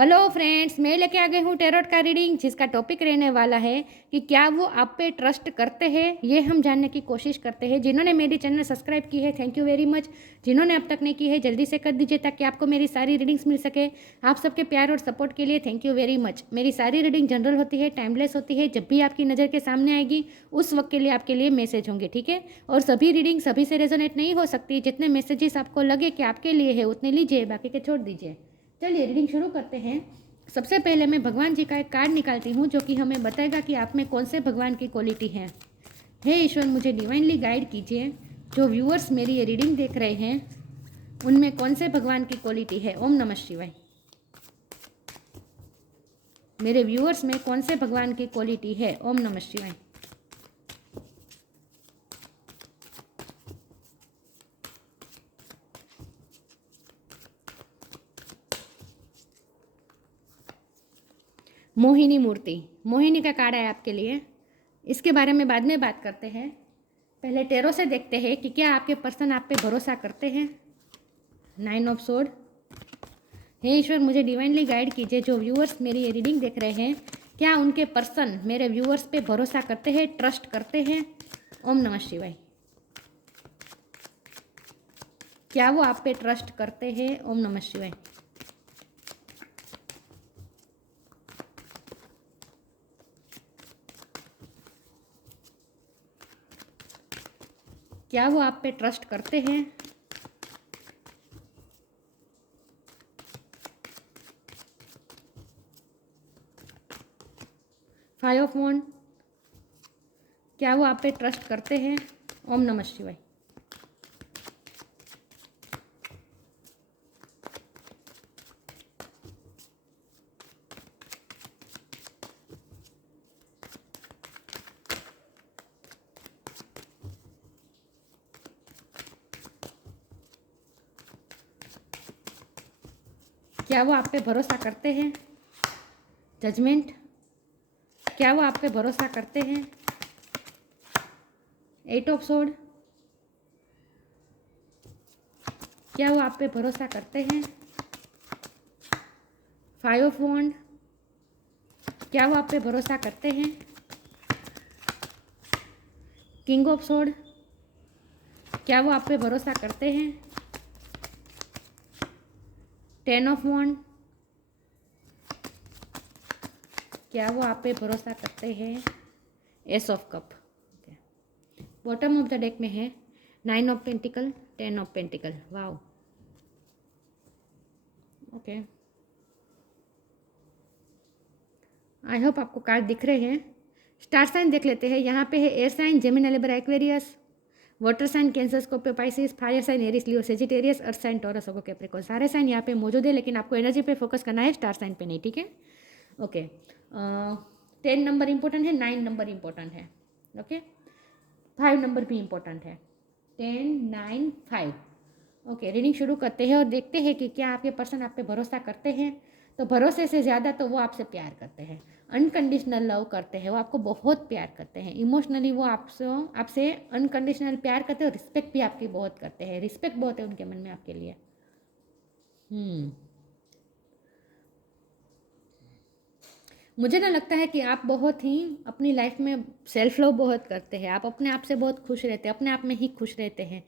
Hello friends, मैं लेके आ गई हूँ टैरोट का रीडिंग, जिसका टॉपिक रहने वाला है कि क्या वो आप पे ट्रस्ट करते हैं। ये हम जानने की कोशिश करते हैं। जिन्होंने मेरी चैनल सब्सक्राइब की है, थैंक यू वेरी मच। जिन्होंने अब तक नहीं की है, जल्दी से कर दीजिए ताकि आपको मेरी सारी रीडिंग्स मिल सके। आप सबके प्यार और सपोर्ट के लिए थैंक यू वेरी मच। मेरी सारी रीडिंग जनरल होती है, टाइमलेस होती है। जब भी आपकी नज़र के सामने आएगी उस वक्त के लिए आपके लिए मैसेज होंगे, ठीक है। और सभी रीडिंग सभी से रेजोनेट नहीं हो सकती। जितने मैसेजेस आपको लगे कि आपके लिए है उतने लीजिए, बाकी के छोड़ दीजिए। चलिए रीडिंग शुरू करते हैं। सबसे पहले मैं भगवान जी का एक कार्ड निकालती हूँ जो कि हमें बताएगा कि आप में कौन से भगवान की क्वालिटी है। हे ईश्वर, मुझे डिवाइनली गाइड कीजिए। जो व्यूअर्स मेरी ये रीडिंग देख रहे हैं उनमें कौन से भगवान की क्वालिटी है। ओम नमः शिवाय। मेरे व्यूअर्स में कौन से भगवान की क्वालिटी है। ओम नमः शिवाय। मोहिनी मूर्ति, मोहिनी का कार्ड है आपके लिए। इसके बारे में बाद में बात करते हैं। पहले टेरो से देखते हैं कि क्या आपके पर्सन आप पे भरोसा करते हैं। 9 ऑफ सोर्ड। हे ईश्वर, मुझे डिवाइनली गाइड कीजिए। जो व्यूअर्स मेरी ये रीडिंग देख रहे हैं, क्या उनके पर्सन मेरे व्यूअर्स पे भरोसा करते हैं, ट्रस्ट करते हैं। ओम नमः शिवाय। क्या वो आप पे ट्रस्ट करते हैं। ओम नमः शिवाय। क्या वो आप पे ट्रस्ट करते हैं। फाइव ऑफ वॉन्ड। क्या वो आप पे ट्रस्ट करते हैं। ओम नमः शिवाय। क्या वो आप पे भरोसा करते हैं। जजमेंट। क्या वो आप पे भरोसा करते हैं। 8 ऑफ सोर्ड। क्या वो आप पे भरोसा करते हैं। 5 ऑफ वॉन्ड। क्या वो आप पे भरोसा करते हैं। King of sword. क्या वो आप पे भरोसा करते हैं। 10 ऑफ वॉन्ड। क्या वो आप पे भरोसा करते हैं। S of cup. Bottom of the deck में है 9 of pentacle, 10 of pentacle. Wow, okay. I hope आपको कार्ड दिख रहे हैं। स्टार साइन देख लेते हैं। यहाँ पे है air sign Gemini Libra Aquarius, water sign Cancer Scorpio Pisces, fire sign Aries Leo Sagittarius, earth sign Taurus ओगो कैप्रिकॉर्न। सारे साइन यहाँ पे मौजूद है, लेकिन आपको एनर्जी पे फोकस करना है, स्टार साइन पे नहीं, ठीक है। ओके। 10 नंबर इंपॉर्टेंट है, 9 नंबर इंपॉर्टेंट है, ओके। 5 नंबर भी इंपॉर्टेंट है। 10, 9, 5। ओके, रीडिंग शुरू करते हैं और देखते हैं कि क्या आपके पर्सन आप पे भरोसा करते हैं। तो भरोसे से ज़्यादा तो वो आपसे प्यार करते हैं, अनकंडीशनल लव करते हैं। वो आपको बहुत प्यार करते हैं। इमोशनली वो आपसे अनकंडीशनल प्यार करते हैं और रिस्पेक्ट भी आपकी बहुत करते हैं। रिस्पेक्ट बहुत है उनके मन में आपके लिए। मुझे ना लगता है कि आप बहुत ही अपनी लाइफ में सेल्फ लव बहुत करते हैं। आप अपने आप से बहुत खुश रहते हैं, अपने आप में ही खुश रहते हैं।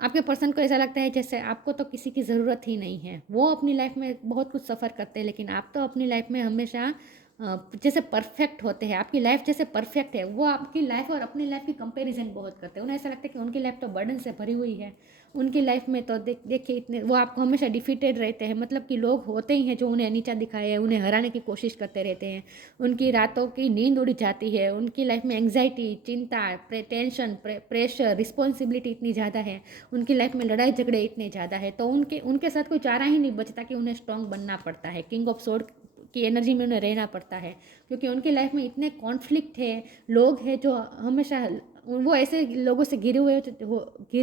आपके पर्सन को ऐसा लगता है जैसे आपको तो किसी की ज़रूरत ही नहीं है। वो अपनी लाइफ में बहुत कुछ सफ़र करते हैं, लेकिन आप तो अपनी लाइफ में हमेशा जैसे परफेक्ट होते हैं। आपकी लाइफ जैसे परफेक्ट है। वो आपकी लाइफ और अपनी लाइफ की कंपैरिजन बहुत करते हैं। उन्हें ऐसा लगता है कि उनकी लाइफ तो बर्डन से भरी हुई है। उनकी लाइफ में तो देखिए इतने वो आपको हमेशा डिफीटेड रहते हैं। मतलब कि लोग होते ही हैं जो उन्हें नीचा दिखाए हैं, उन्हें हराने की कोशिश करते रहते हैं। उनकी रातों की नींद उड़ जाती है। उनकी लाइफ में एंग्जाइटी, चिंता, टेंशन, प्रेशर, रिस्पॉन्सिबिलिटी इतनी ज़्यादा है। उनकी लाइफ में लड़ाई झगड़े इतने ज़्यादा है, तो उनके उनके साथ कोई चारा ही नहीं बचता कि उन्हें स्ट्रांग बनना पड़ता है। किंग ऑफ सोर्ड की एनर्जी में उन्हें रहना पड़ता है, क्योंकि उनकी लाइफ में इतने कॉन्फ्लिक्ट है। लोग हैं जो हमेशा वो ऐसे लोगों से घिरे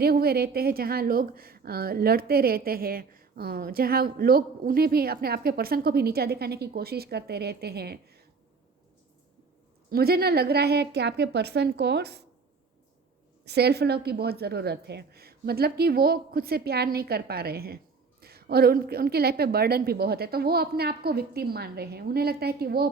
हुए रहते हैं जहाँ लोग लड़ते रहते हैं, जहाँ लोग उन्हें भी अपने आपके पर्सन को भी नीचा दिखाने की कोशिश करते रहते हैं। मुझे ना लग रहा है कि आपके पर्सन को सेल्फ लव की बहुत ज़रूरत है। मतलब कि वो खुद से प्यार नहीं कर पा रहे हैं और उनकी लाइफ पे बर्डन भी बहुत है, तो वो अपने आप को विक्टिम मान रहे हैं। उन्हें लगता है कि वो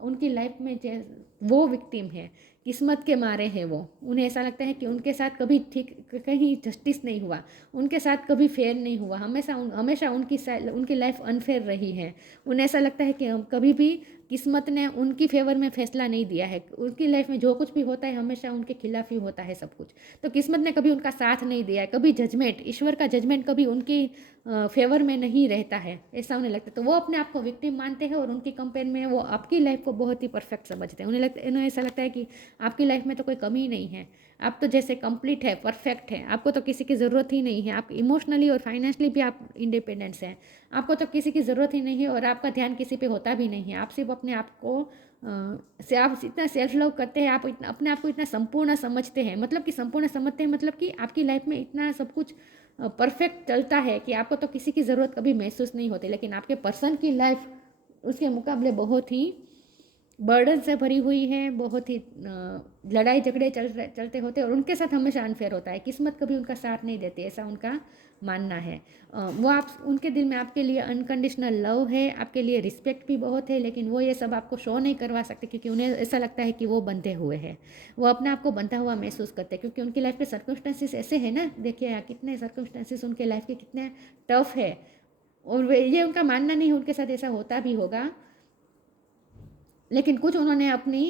उनकी लाइफ में वो विक्टिम है, किस्मत के मारे हैं वो। उन्हें ऐसा लगता है कि उनके साथ कभी ठीक कहीं जस्टिस नहीं हुआ, उनके साथ कभी फेयर नहीं हुआ, हमेशा उनकी लाइफ अनफेयर रही है। उन्हें ऐसा लगता है कि कभी भी किस्मत ने उनकी फेवर में फैसला नहीं दिया है, उनकी लाइफ में जो कुछ भी होता है हमेशा उनके खिलाफ ही होता है सब कुछ। तो किस्मत ने कभी उनका साथ नहीं दिया है, कभी जजमेंट, ईश्वर का जजमेंट कभी उनकी फेवर में नहीं रहता है, ऐसा उन्हें लगता है। तो वो अपने आप को विक्टिम मानते हैं और उनकी कंपेयर में वो आपकी लाइफ को बहुत ही परफेक्ट समझते हैं। उन्हें ऐसा लगता है कि आपकी लाइफ में तो कोई कमी नहीं है, आप तो जैसे कंप्लीट है, परफेक्ट है, आपको तो किसी की ज़रूरत ही नहीं है, आप इमोशनली और फाइनेंशियली भी आप इंडिपेंडेंस हैं, आपको तो किसी की ज़रूरत ही नहीं है और आपका ध्यान किसी पे होता भी नहीं है। आप सिर्फ अपने आप को से आप इतना सेल्फ लव करते हैं, आप इतना अपने आप को इतना संपूर्ण समझते हैं, मतलब कि संपूर्ण समझते हैं मतलब कि आपकी लाइफ में इतना सब कुछ परफेक्ट चलता है कि आपको तो किसी की ज़रूरत कभी महसूस नहीं होती। लेकिन आपके पर्सन की लाइफ उसके मुकाबले बहुत ही बर्डन से भरी हुई है, बहुत ही लड़ाई झगड़े चलते होते और उनके साथ हमेशा अनफेयर होता है, किस्मत कभी उनका साथ नहीं देती, ऐसा उनका मानना है। वो आप उनके दिल में आपके लिए अनकंडीशनल लव है, आपके लिए रिस्पेक्ट भी बहुत है, लेकिन वो ये सब आपको शो नहीं करवा सकते क्योंकि उन्हें ऐसा लगता है कि वो बंधे हुए हैं, वो अपने आप को बंधा हुआ महसूस करते हैं क्योंकि उनकी लाइफ के सर्कमस्टेंसेस ऐसे हैं ना। देखिए कितने सर्कमस्टेंसेस उनके लाइफ के कितने टफ है और ये उनका मानना नहीं है उनके साथ ऐसा होता भी होगा, लेकिन कुछ उन्होंने अपनी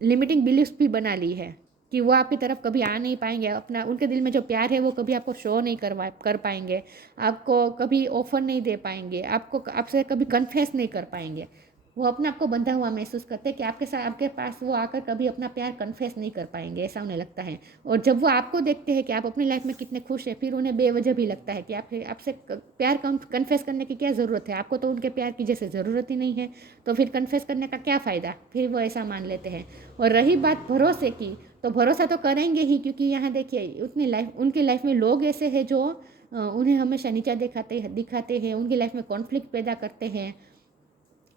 लिमिटिंग बिलीफ्स भी बना ली है कि वो आपकी तरफ कभी आ नहीं पाएंगे, अपना उनके दिल में जो प्यार है वो कभी आपको शो नहीं कर पाएंगे, आपको कभी ऑफर नहीं दे पाएंगे, आपसे कभी कन्फेस नहीं कर पाएंगे। वो अपने आप को बंधा हुआ महसूस करते हैं कि आपके पास वो आकर कभी अपना प्यार कन्फेस नहीं कर पाएंगे, ऐसा उन्हें लगता है। और जब वो आपको देखते हैं कि आप अपनी लाइफ में कितने खुश हैं, फिर उन्हें बेवजह भी लगता है कि आपसे प्यार कन्फेस करने की क्या ज़रूरत है, आपको तो उनके प्यार की जैसे ज़रूरत ही नहीं है, तो फिर कन्फेस करने का क्या फ़ायदा, फिर वो ऐसा मान लेते हैं। और रही बात भरोसे की, तो भरोसा तो करेंगे ही क्योंकि यहाँ देखिए उनकी लाइफ में लोग ऐसे हैं जो उन्हें हमेशा नीचा दिखाते हैं, उनकी लाइफ में कॉन्फ्लिक्ट पैदा करते हैं,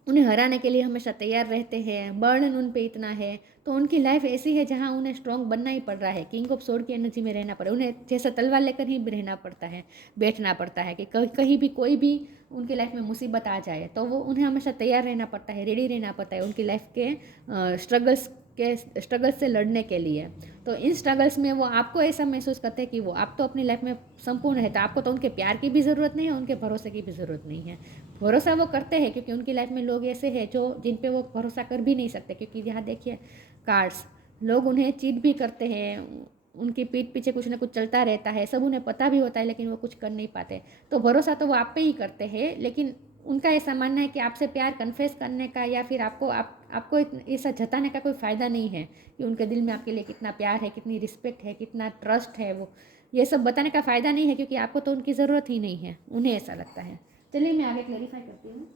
उन्हें हराने के लिए हमेशा तैयार रहते हैं, बर्डन उन पे इतना है, तो उनकी लाइफ ऐसी है जहाँ उन्हें स्ट्रॉन्ग बनना ही पड़ रहा है, किंग ऑफ सोर्ड की एनर्जी में रहना पड़ा, उन्हें जैसा तलवार लेकर ही रहना पड़ता है, बैठना पड़ता है कि कहीं भी कोई भी उनकी लाइफ में मुसीबत आ जाए तो वो उन्हें हमेशा तैयार रहना पड़ता है, रेडी रहना पड़ता है उनकी लाइफ के स्ट्रगल्स से लड़ने के लिए। तो इन स्ट्रगल्स में वो आपको ऐसा महसूस करते हैं कि वो आप तो अपनी लाइफ में संपूर्ण है, तो आपको तो उनके प्यार की भी ज़रूरत नहीं है, उनके भरोसे की भी ज़रूरत नहीं है। भरोसा वो करते हैं क्योंकि उनकी लाइफ में लोग ऐसे हैं जो जिन पे वो भरोसा कर भी नहीं सकते, क्योंकि यहाँ देखिए कार्ड्स, लोग उन्हें चीट भी करते हैं, उनकी पीठ पीछे कुछ ना कुछ चलता रहता है, सब उन्हें पता भी होता है लेकिन वो कुछ कर नहीं पाते। तो भरोसा तो वो आप पे ही करते हैं, लेकिन उनका ऐसा मानना है कि आपसे प्यार कन्फेस करने का या फिर आपको ऐसा जताने का कोई फ़ायदा नहीं है कि उनके दिल में आपके लिए कितना प्यार है, कितनी रिस्पेक्ट है, कितना ट्रस्ट है, वो ये सब बताने का फ़ायदा नहीं है क्योंकि आपको तो उनकी ज़रूरत ही नहीं है, उन्हें ऐसा लगता है। चलिए मैं आगे क्लैरिफाई करती हूँ।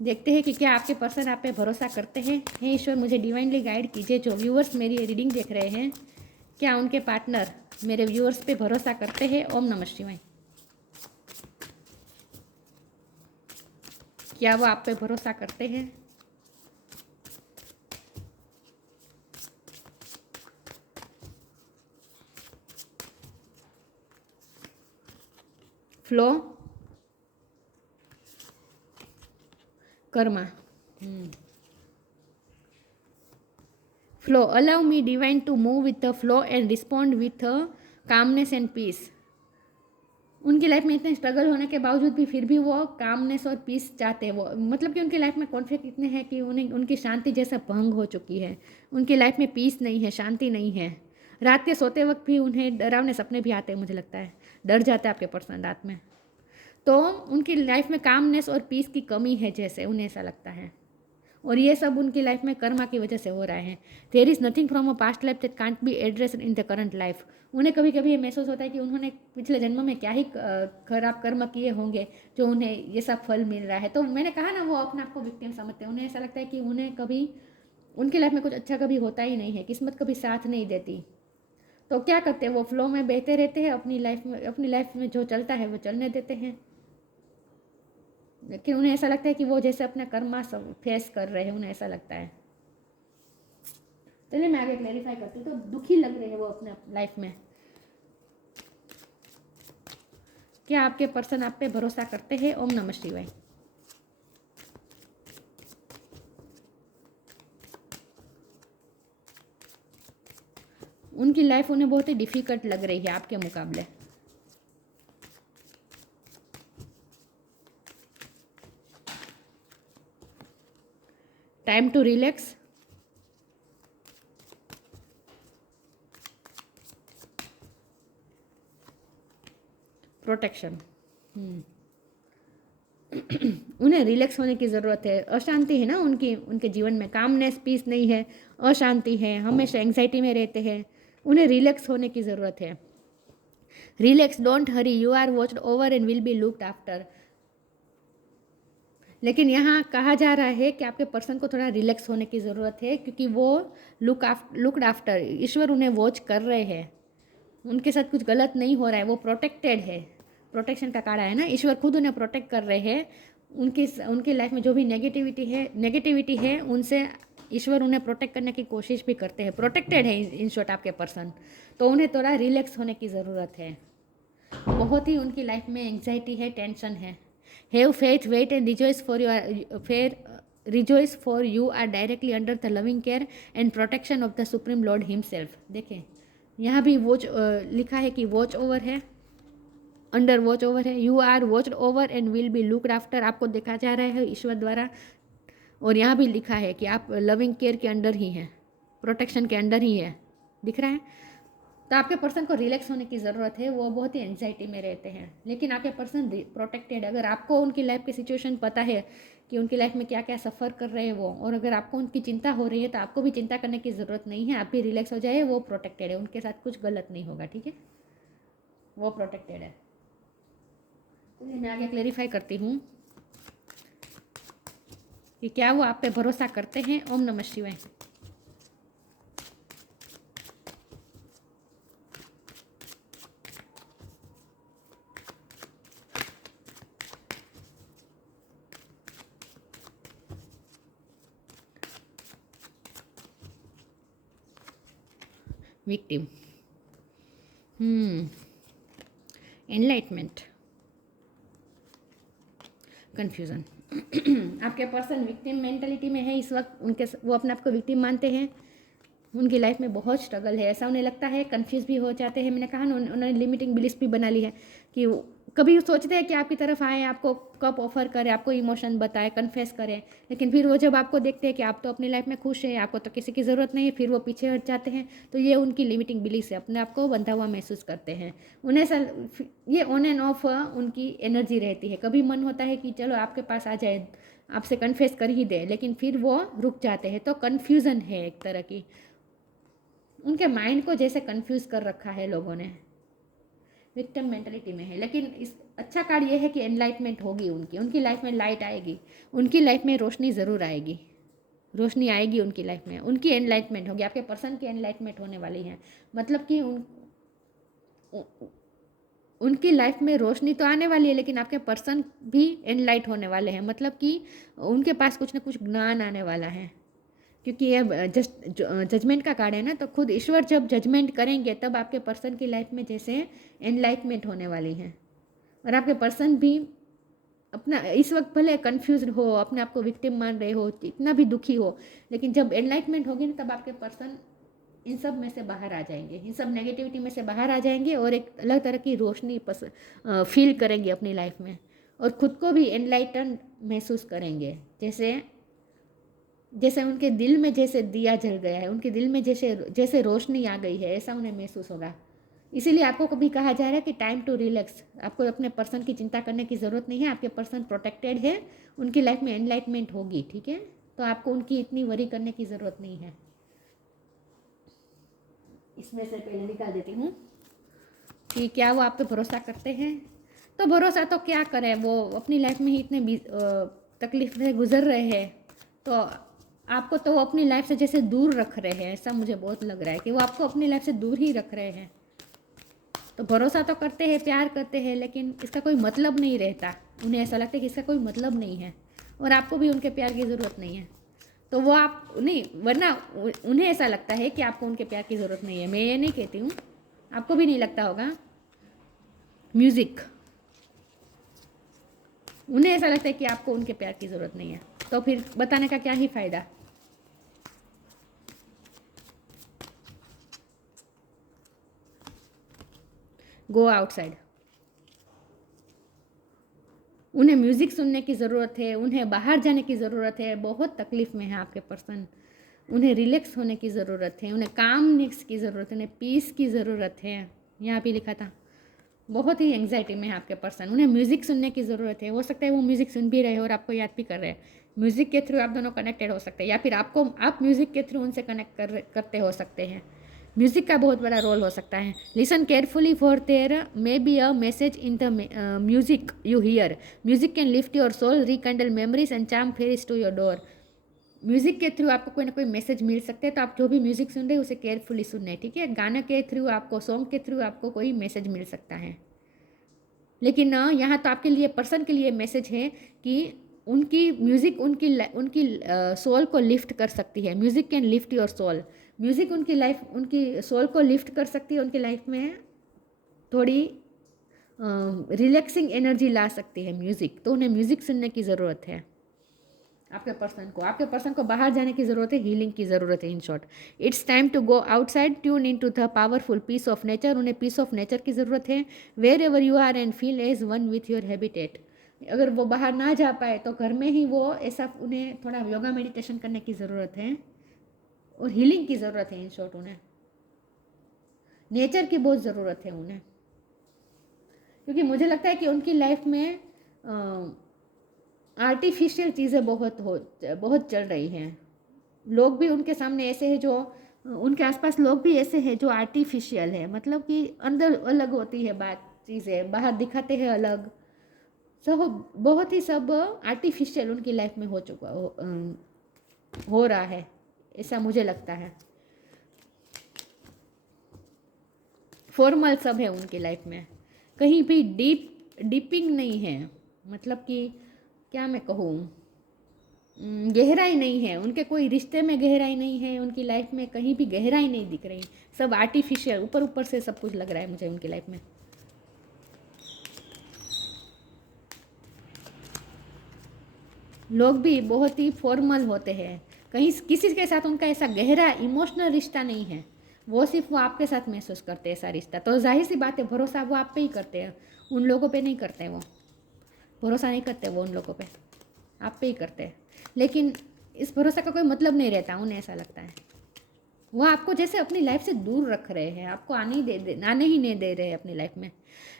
देखते हैं कि क्या आपके पर्सन आप पे भरोसा करते हैं। हे ईश्वर, मुझे डिवाइनली गाइड कीजिए, जो व्यूअर्स मेरी रीडिंग देख रहे हैं, क्या उनके पार्टनर मेरे व्यूअर्स पे भरोसा करते हैं। ओम नमः शिवाय। क्या वो आप पे भरोसा करते हैं। Flow, karma, flow, allow me divine to move with the flow and respond with calmness and peace. उनकी लाइफ में इतने स्ट्रगल होने के बावजूद भी फिर भी वो कामनेस और पीस चाहते हैं। वो मतलब कि उनकी लाइफ में कॉन्फ्लिक्ट इतने हैं कि उन्हें उनकी शांति जैसा भंग हो चुकी है, उनकी लाइफ में पीस नहीं है, शांति नहीं है। रात के सोते वक्त भी उन्हें डरावने सपने भी आते हैं, मुझे लगता है डर जाते हैं आपके पर्सन रात में। तो उनकी लाइफ में कामनेस और पीस की कमी है, जैसे उन्हें ऐसा लगता है, और ये सब उनकी लाइफ में कर्मा की वजह से हो रहा है। There is nothing from a past life that can't be addressed in the current life. उन्हें कभी कभी ये महसूस होता है कि उन्होंने पिछले जन्म में क्या ही खराब कर्म किए होंगे जो उन्हें ये सब फल मिल रहा है। तो मैंने कहा ना, वो अपने आप को विक्टिम समझते हैं, उन्हें ऐसा लगता है कि उन्हें कभी उनकी लाइफ में कुछ अच्छा कभी होता ही नहीं है, किस्मत कभी साथ नहीं देती। तो क्या करते हैं, वो फ्लो में बहते रहते हैं, अपनी लाइफ में जो चलता है वो चलने देते हैं, लेकिन उन्हें ऐसा लगता है कि वो जैसे अपना कर्मा सब फेस कर रहे हैं, उन्हें ऐसा लगता है। चलिए मैं आगे क्लैरिफाई करती हूँ। तो दुखी लग रहे हैं वो अपने लाइफ में। क्या आपके पर्सन आप पे भरोसा करते हैं? ओम नमः शिवाय। उनकी लाइफ उन्हें बहुत ही डिफिकल्ट लग रही है आपके मुकाबले। Time to relax. प्रोटेक्शन। उन्हें रिलैक्स होने की ज़रूरत है। अशांति है ना उनकी, उनके जीवन में कामनेस पीस नहीं है, अशांति है, हमेशा एंग्जाइटी में रहते हैं। उन्हें रिलैक्स होने की ज़रूरत है। Relax, don't hurry, you are watched over and will be looked after. लेकिन यहाँ कहा जा रहा है कि आपके पर्सन को थोड़ा रिलैक्स होने की ज़रूरत है, क्योंकि वो लुक्ड आफ्टर, ईश्वर उन्हें वॉच कर रहे हैं। उनके साथ कुछ गलत नहीं हो रहा है, वो प्रोटेक्टेड है। प्रोटेक्शन का कार्ड है ना, ईश्वर खुद उन्हें प्रोटेक्ट कर रहे हैं। उनकी लाइफ में जो भी नेगेटिविटी है उनसे ईश्वर उन्हें प्रोटेक्ट करने की कोशिश भी करते हैं। प्रोटेक्टेड है इन शॉर्ट आपके पर्सन। तो उन्हें थोड़ा रिलैक्स होने की ज़रूरत है। बहुत ही उनकी लाइफ में एंग्जाइटी है, टेंशन है। Have faith, wait and rejoice for you are directly under the loving care and protection of the supreme lord himself. देखें यहाँ भी वॉच लिखा है कि वॉच ओवर है, अंडर वॉच ओवर है। You are watched over and will be looked after, आपको देखा जा रहा है ईश्वर द्वारा। और यहाँ भी लिखा है कि आप लविंग केयर के अंडर ही हैं, प्रोटेक्शन के अंडर ही है, दिख रहा है। तो आपके पर्सन को रिलैक्स होने की ज़रूरत है। वो बहुत ही एंग्जाइटी में रहते हैं, लेकिन आपके पर्सन प्रोटेक्टेड। अगर आपको उनकी लाइफ की सिचुएशन पता है कि उनकी लाइफ में क्या क्या सफ़र कर रहे हैं वो, और अगर आपको उनकी चिंता हो रही है तो आपको भी चिंता करने की ज़रूरत नहीं है। आप भी रिलैक्स हो जाए, वो प्रोटेक्टेड है, उनके साथ कुछ गलत नहीं होगा, ठीक है, वो प्रोटेक्टेड है। तो मैं आगे क्लेरिफाई करती हूँ कि क्या वो आप पे भरोसा करते हैं। ओम नमः शिवाय। Victim, enlightenment, confusion. आपके पर्सन विक्टिम मेंटलिटी में है इस वक्त। वो अपने आप को विक्टिम मानते हैं। उनकी लाइफ में बहुत स्ट्रगल है, ऐसा उन्हें लगता है। कंफ्यूज भी हो जाते हैं। मैंने कहा ना, उन्होंने लिमिटिंग बिलीफ भी बना ली है कि कभी सोचते हैं कि आपकी तरफ आए, आपको कप ऑफर करे, आपको इमोशन बताए, कन्फेस करें, लेकिन फिर वो जब आपको देखते हैं कि आप तो अपनी लाइफ में खुश हैं, आपको तो किसी की ज़रूरत नहीं है, फिर वो पीछे हट जाते हैं। तो ये उनकी लिमिटिंग बिलीफ से अपने आप को बंधा हुआ महसूस करते हैं। उन्हें ये ऑन एंड ऑफ उनकी एनर्जी रहती है। कभी मन होता है कि चलो आपके पास आ जाए, आपसे कन्फेस कर ही दे, लेकिन फिर वो रुक जाते हैं। तो कन्फ्यूज़न है एक तरह की। उनके माइंड को जैसे कंफ्यूज कर रखा है लोगों ने, विक्टिम मेंटलिटी में है। लेकिन इस अच्छा कार्ड ये है कि एनलाइटमेंट होगी उनकी लाइफ में लाइट आएगी, उनकी लाइफ में रोशनी ज़रूर आएगी, रोशनी आएगी उनकी लाइफ में, उनकी एनलाइटमेंट होगी। आपके पर्सन की एनलाइटमेंट होने वाली है, मतलब कि उनकी लाइफ में रोशनी तो आने वाली है, लेकिन आपके पर्सन भी एनलाइट होने वाले हैं, मतलब कि उनके पास कुछ ना कुछ ज्ञान आने वाला है। क्योंकि ये जजमेंट का कार्ड है ना, तो खुद ईश्वर जब जजमेंट करेंगे तब आपके पर्सन की लाइफ में जैसे एनलाइटमेंट होने वाली है। और आपके पर्सन भी अपना इस वक्त भले कंफ्यूज हो, अपने आप को विक्टिम मान रहे हो, इतना भी दुखी हो, लेकिन जब एनलाइटमेंट होगी ना तब आपके पर्सन इन सब में से बाहर आ जाएंगे, इन सब नेगेटिविटी में से बाहर आ जाएंगे और एक अलग तरह की रोशनी फील करेंगे अपनी लाइफ में, और ख़ुद को भी एनलाइटन महसूस करेंगे। जैसे उनके दिल में जैसे दिया जल गया है, उनके दिल में जैसे रोशनी आ गई है, ऐसा उन्हें महसूस होगा। इसीलिए आपको कभी कहा जा रहा है कि टाइम टू रिलैक्स। आपको अपने पर्सन की चिंता करने की ज़रूरत नहीं है, आपके पर्सन प्रोटेक्टेड है, उनकी लाइफ में एनलाइटमेंट होगी, ठीक है। तो आपको उनकी इतनी वरी करने की ज़रूरत नहीं है। इसमें से पहले निकाल देती हूँ कि क्या वो आप पे भरोसा करते हैं। तो भरोसा तो क्या करें, वो अपनी लाइफ में ही इतने तकलीफ से गुजर रहे हैं, तो आपको तो वो अपनी लाइफ से जैसे दूर रख रहे हैं। ऐसा मुझे बहुत लग रहा है कि वो आपको अपनी लाइफ से दूर ही रख रहे हैं। तो भरोसा तो करते हैं, प्यार करते हैं, लेकिन इसका कोई मतलब नहीं रहता। उन्हें ऐसा लगता है कि इसका कोई मतलब नहीं है, और आपको भी उनके प्यार की ज़रूरत नहीं है। तो वो आप नहीं, वरना उन्हें ऐसा लगता है कि आपको उनके प्यार की ज़रूरत नहीं है। मैं ये नहीं कहती हूँ, आपको भी नहीं लगता होगा। म्यूज़िक, उन्हें ऐसा लगता है कि आपको उनके प्यार की ज़रूरत नहीं है, तो फिर बताने का क्या ही फ़ायदा। Go outside. उन्हें म्यूज़िक सुनने की ज़रूरत है, उन्हें बाहर जाने की ज़रूरत है, बहुत तकलीफ़ में है आपके पर्सन, उन्हें रिलैक्स होने की ज़रूरत है, उन्हें कामनेस की ज़रूरत है, उन्हें पीस की ज़रूरत है। यहाँ भी लिखा था, बहुत ही एंग्जाइटी में है आपके पर्सन, उन्हें म्यूज़िक सुनने की ज़रूरत है। हो सकता है वो म्यूज़िक सुन भी रहे हो और आपको याद भी कर रहे हैं। म्यूज़िक के थ्रू आप दोनों कनेक्टेड हो सकते हैं, या फिर आप म्यूज़िक के थ्रू उनसे कनेक्ट करते हो सकते हैं। म्यूज़िक का बहुत बड़ा रोल हो सकता है। Listen carefully for there may be a message in the music you hear. Music can lift your soul, rekindle memories and charm fairies to your door. Music के थ्रू आपको कोई ना कोई मैसेज मिल सकते हैं, तो आप जो भी म्यूज़िक सुन रहे हैं उसे केयरफुली सुनना है, ठीक है। गाने के थ्रू आपको, सॉन्ग के थ्रू आपको कोई मैसेज मिल सकता है, लेकिन यहाँ तो आपके लिए, पर्सन के लिए मैसेज है कि उनकी म्यूज़िक उनकी सोल को लिफ्ट कर सकती है। Music can lift your soul. Music उनकी सोल को लिफ्ट कर सकती है, उनकी लाइफ में थोड़ी रिलैक्सिंग एनर्जी ला सकती है म्यूज़िक। तो उन्हें म्यूज़िक सुनने की ज़रूरत है। आपके पर्सन को बाहर जाने की ज़रूरत है, हीलिंग की ज़रूरत है। In short, it's time to go outside, tune in to the powerful peace of nature. उन्हें पीस ऑफ नेचर की ज़रूरत है। Wherever you are and feel as one with your habitat. अगर वो बाहर ना जा पाए तो घर में ही वो ऐसा, उन्हें थोड़ा योगा मेडिटेशन करने की ज़रूरत है और हीलिंग की ज़रूरत है। इन शॉर्ट, उन्हें नेचर की बहुत ज़रूरत है उन्हें, क्योंकि मुझे लगता है कि उनकी लाइफ में आर्टिफिशियल चीज़ें बहुत चल रही हैं। लोग भी उनके सामने ऐसे हैं, जो उनके आसपास लोग भी ऐसे हैं जो आर्टिफिशियल है, मतलब कि अंदर अलग होती है बात, चीज़ें बाहर दिखाते हैं अलग, सब बहुत ही सब आर्टिफिशियल उनकी लाइफ में हो रहा है, ऐसा मुझे लगता है। फॉर्मल सब है उनकी लाइफ में, कहीं भी डीपिंग नहीं है, मतलब कि क्या मैं कहूँ, गहराई नहीं है उनके, कोई रिश्ते में गहराई नहीं है उनकी लाइफ में, कहीं भी गहराई नहीं दिख रही, सब आर्टिफिशियल, ऊपर ऊपर से सब कुछ लग रहा है मुझे उनकी लाइफ में। लोग भी बहुत ही फॉर्मल होते हैं, कहीं किसी के साथ उनका ऐसा गहरा इमोशनल रिश्ता नहीं है, वो सिर्फ वो आपके साथ महसूस करते हैं ऐसा रिश्ता। तो जाहिर सी बात है, भरोसा वो आप पे ही करते हैं, उन लोगों पे नहीं करते, वो भरोसा नहीं करते, वो उन लोगों पे, आप पे ही करते हैं। लेकिन इस भरोसा का कोई मतलब नहीं रहता, उन्हें ऐसा लगता है वो आपको जैसे अपनी लाइफ से दूर रख रहे हैं, आपको आने ही नहीं दे रहे हैं अपनी लाइफ में।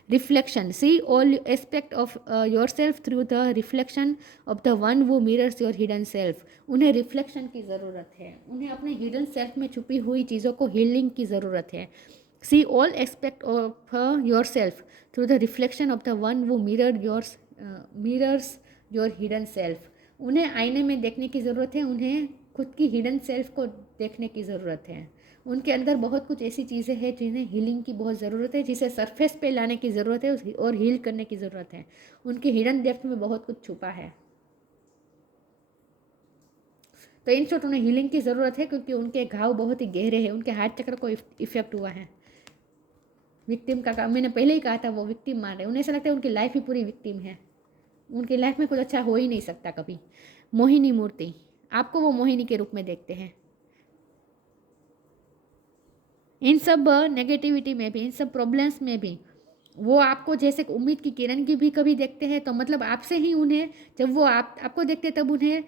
Reflection, see all aspect of your self through the reflection of the one who mirrors your hidden self. उन्हें रिफ्लेक्शन की ज़रूरत है, उन्हें अपने हिडन सेल्फ में छुपी हुई चीज़ों को हीलिंग की ज़रूरत है। See all aspect of your self through the reflection of the one who mirrors your hidden self. उन्हें आईने में देखने की ज़रूरत है, उन्हें खुद की हिडन सेल्फ को देखने की ज़रूरत है। उनके अंदर बहुत कुछ ऐसी चीज़ें हैं जिन्हें हीलिंग की बहुत ज़रूरत है, जिसे सरफेस पे लाने की ज़रूरत है और हील करने की ज़रूरत है। उनकी हिडन डेप्थ में बहुत कुछ छुपा है, तो इन शॉर्ट उन्हें हीलिंग की ज़रूरत है, क्योंकि उनके घाव बहुत ही गहरे हैं, उनके हार्ट चक्र को इफेक्ट हुआ है। विक्टिम का काम मैंने पहले ही कहा था, वो विक्टिम मान रहे, उन्हें ऐसा लगता है उनकी लाइफ ही पूरी विक्टिम है, उनकी लाइफ में कुछ अच्छा हो ही नहीं सकता कभी। मोहिनी मूर्ति, आपको वो मोहिनी के रूप में देखते हैं। इन सब नेगेटिविटी में भी, इन सब प्रॉब्लम्स में भी वो आपको जैसे उम्मीद की किरण की भी कभी देखते हैं, तो मतलब आपसे ही उन्हें, जब वो आपको देखते तब उन्हें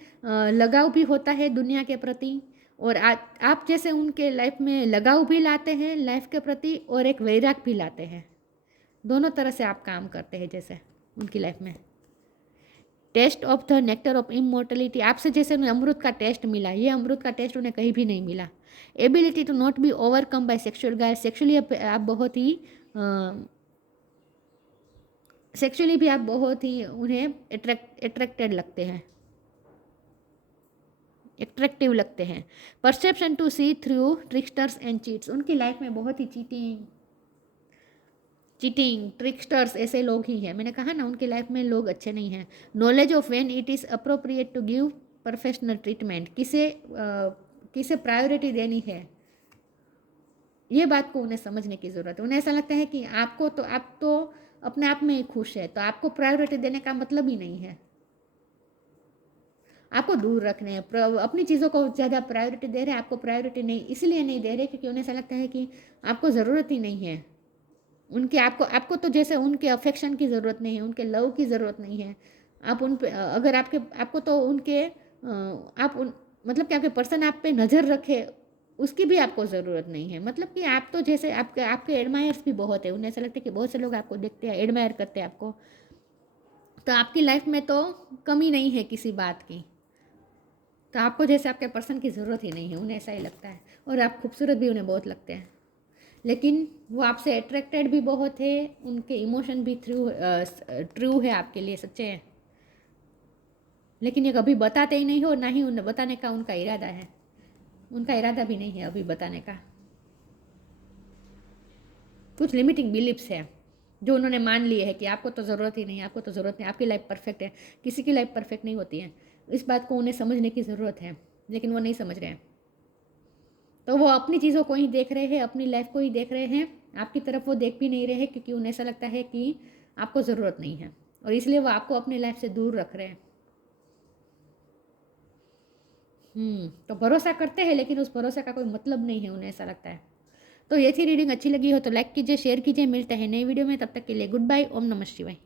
लगाव भी होता है दुनिया के प्रति, और आप जैसे उनके लाइफ में लगाव भी लाते हैं लाइफ के प्रति, और एक वैराग भी लाते हैं। दोनों तरह से आप काम करते हैं जैसे उनकी लाइफ में। Taste of the nectar of immortality, आपसे जैसे उन्हें अमृत का टेस्ट मिला, ये अमृत का टेस्ट उन्हें कहीं भी नहीं मिला। Ability to not be overcome by sexual guile, आप बहुत ही सेक्सुअली भी आप बहुत ही उन्हें अट्रैक्टेड लगते हैं, एट्रैक्टिव लगते हैं। Perception to see through tricksters and cheats, उनकी लाइफ में बहुत ही चीटिंग ट्रिक्स्टर्स ऐसे लोग ही हैं, मैंने कहा ना उनकी लाइफ में लोग अच्छे नहीं हैं। Knowledge of when it is appropriate to give professional treatment, किसे प्रायोरिटी देनी है, ये बात को उन्हें समझने की ज़रूरत है। उन्हें ऐसा लगता है कि आप तो अपने आप में ही खुश है, तो आपको प्रायोरिटी देने का मतलब ही नहीं है। आपको दूर रखने हैं, अपनी चीज़ों को ज़्यादा प्रायोरिटी दे रहे हैं, आपको प्रायोरिटी नहीं इसलिए नहीं दे रहे क्योंकि उन्हें ऐसा लगता है कि आपको ज़रूरत ही नहीं है उनकी। आपको तो जैसे उनके अफेक्शन की ज़रूरत नहीं है, उनके लव की ज़रूरत नहीं है। आप उन पे अगर आपको तो उनके आप उन मतलब कि आपके पर्सन आप पे नज़र रखे उसकी भी आपको ज़रूरत नहीं है। मतलब कि आप तो जैसे आपके आपके एडमायर्स भी बहुत है, उन्हें ऐसा लगता है कि बहुत से लोग आपको देखते हैं, एडमायर करते हैं आपको, तो आपकी लाइफ में तो कमी नहीं है किसी बात की। तो आपको जैसे आपके पर्सन की ज़रूरत ही नहीं है, उन्हें ऐसा ही लगता है। और आप खूबसूरत भी उन्हें बहुत लगते हैं, लेकिन वो आपसे अट्रैक्टेड भी बहुत है, उनके इमोशन भी ट्रू है आपके लिए, सच्चे हैं, लेकिन ये कभी बताते ही नहीं हो, ना ही उन्हें बताने का उनका इरादा है। उनका इरादा भी नहीं है अभी बताने का। कुछ लिमिटिंग बिलीफ्स है जो उन्होंने मान लिए है कि आपको तो ज़रूरत ही नहीं है, आपको तो ज़रूरत नहीं, आपकी लाइफ परफेक्ट है। किसी की लाइफ परफेक्ट नहीं होती है, इस बात को उन्हें समझने की ज़रूरत है, लेकिन वो नहीं समझ रहे हैं। तो वो अपनी चीज़ों को ही देख रहे हैं, अपनी लाइफ को ही देख रहे हैं, आपकी तरफ वो देख भी नहीं रहे हैं क्योंकि उन्हें ऐसा लगता है कि आपको ज़रूरत नहीं है, और इसलिए वो आपको अपनी लाइफ से दूर रख रहे हैं। तो भरोसा करते हैं, लेकिन उस भरोसे का कोई मतलब नहीं है, उन्हें ऐसा लगता है। तो ये थी रीडिंग, अच्छी लगी हो तो लाइक कीजिए, शेयर कीजिए। मिलते हैं नई वीडियो में, तब तक के लिए गुड बाय। ओम नमः शिवाय।